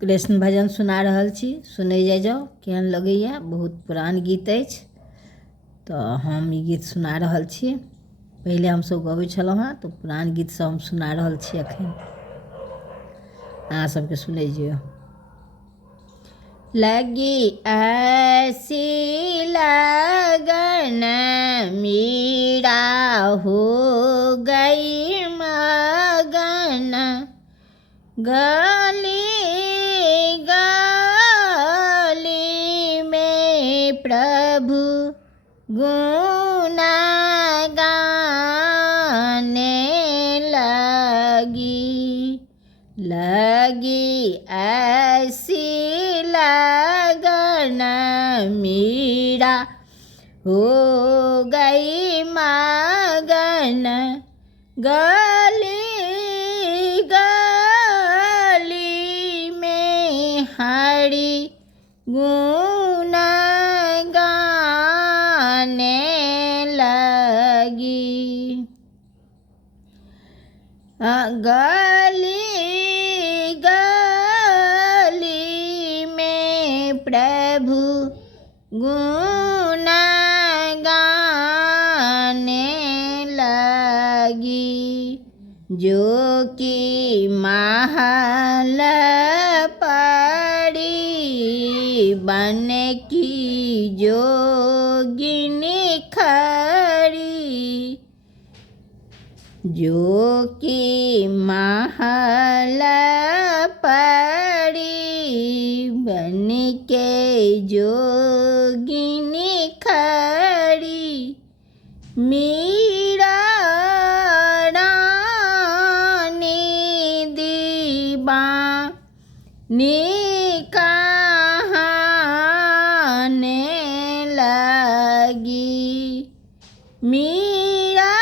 कृष्ण भजन सुना रहल छी, सुनै जाइ जाउ केहन लगैए। बहुत पुरान गीत अछि तऽ हम ई गीत सुना रहल छी। पहिले हमसब गबै छलहुँ हेँ तऽ पुरान गीतसब हम सुना रहल छी एखन अहाँ सबके सुनै जइऔ। लगी ऐसी लगन मीरा हो गई मगन, गली गली में प्रभु गुण गाने लगी ऐसी लगन मीरा हो गई मगन, गली गली में हरि गुण गाने लगी। गली गली में प्रभु गुण गाने लगी, जो कि महल पड़ी बन की जोगिनी खड़ी, जो कि महल पड़ी बन के जोगिनी खड़ी, मीरा रानी दीवानी कहाने लगी, मीरा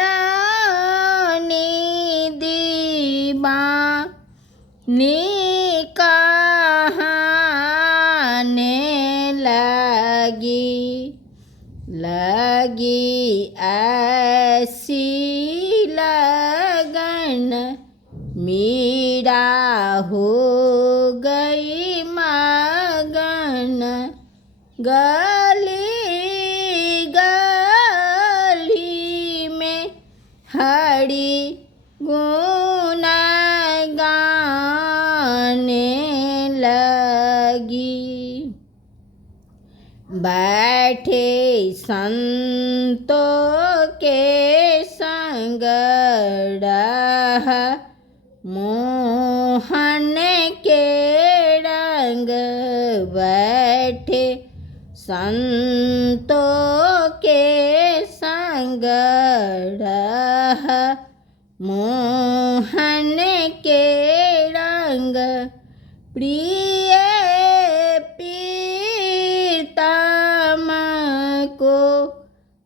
रानी दीवानी कहाने लगी ऐसी लगन मीरा हो गई मगन, गली गली में हरि गुण गाने लगी। बैठे संतों के संग रह मोहन के रंग, बैठे संतों के संग रह मोहन के रंग, प्रिय प्रीतम को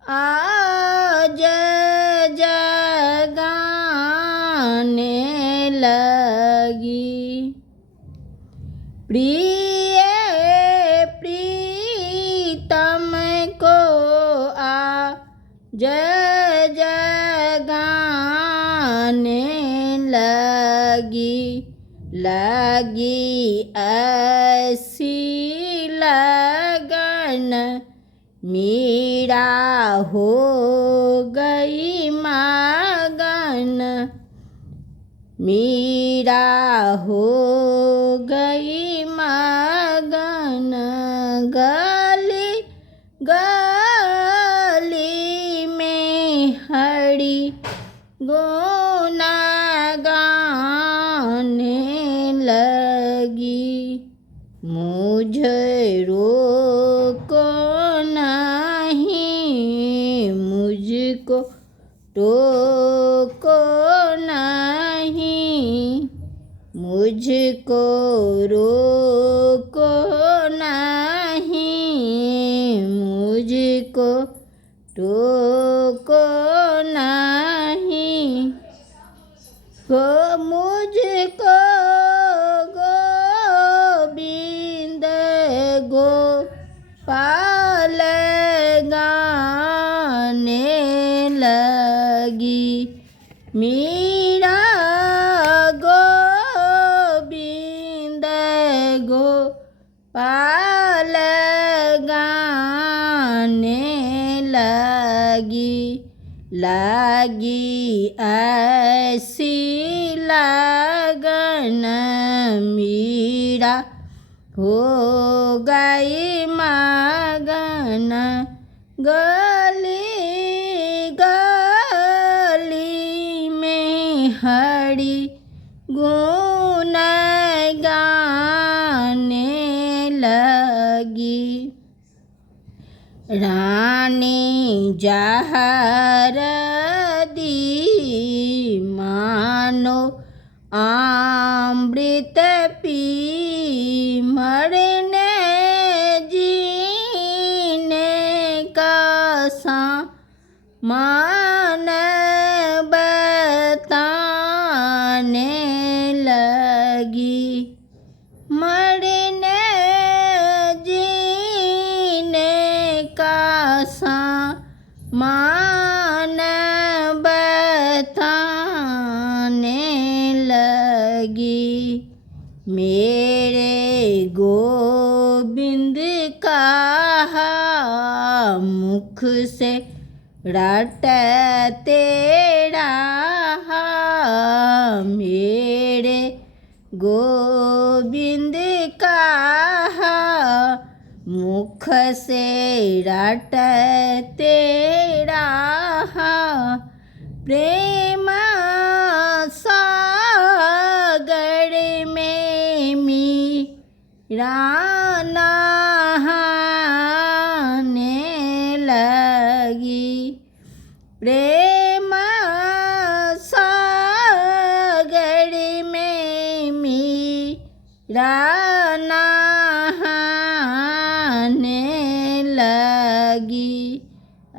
आज जगाने लगी, प्रिय प्रीतम को आज जगाने लगी ऐसी लगन मीरा हो गई मगन, मीरा हो गई मगन, गली गली में हरि गुण गाने लगी, मुझे रोको नहीं, मुझको टोको नहीं, मुझको रोको नहीं, मुझको टोको नहीं, मुझको गोविंद गोपाल गाने लगी, मीरा गोविंद लगी ऐसी लगन मीरा हो गई मगन गली गली में हरी गुण गाने लगी। रानी जहर दी मानो अमृत पी मरने जीने का मान बताने लगी। मरने जीने का मान बताने लगी। मेरे गोविंद का मुख से रटते रहा। मेरे गोविंद का मुख से रटते रहा। प्रेम सागर में मीरा नहाने लगी। प्रेम सागर में मीरा नहाने लगी।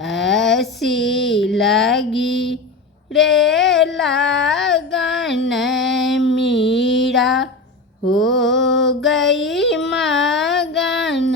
ऐसी लगी रे लगन मीरा हो गई मगन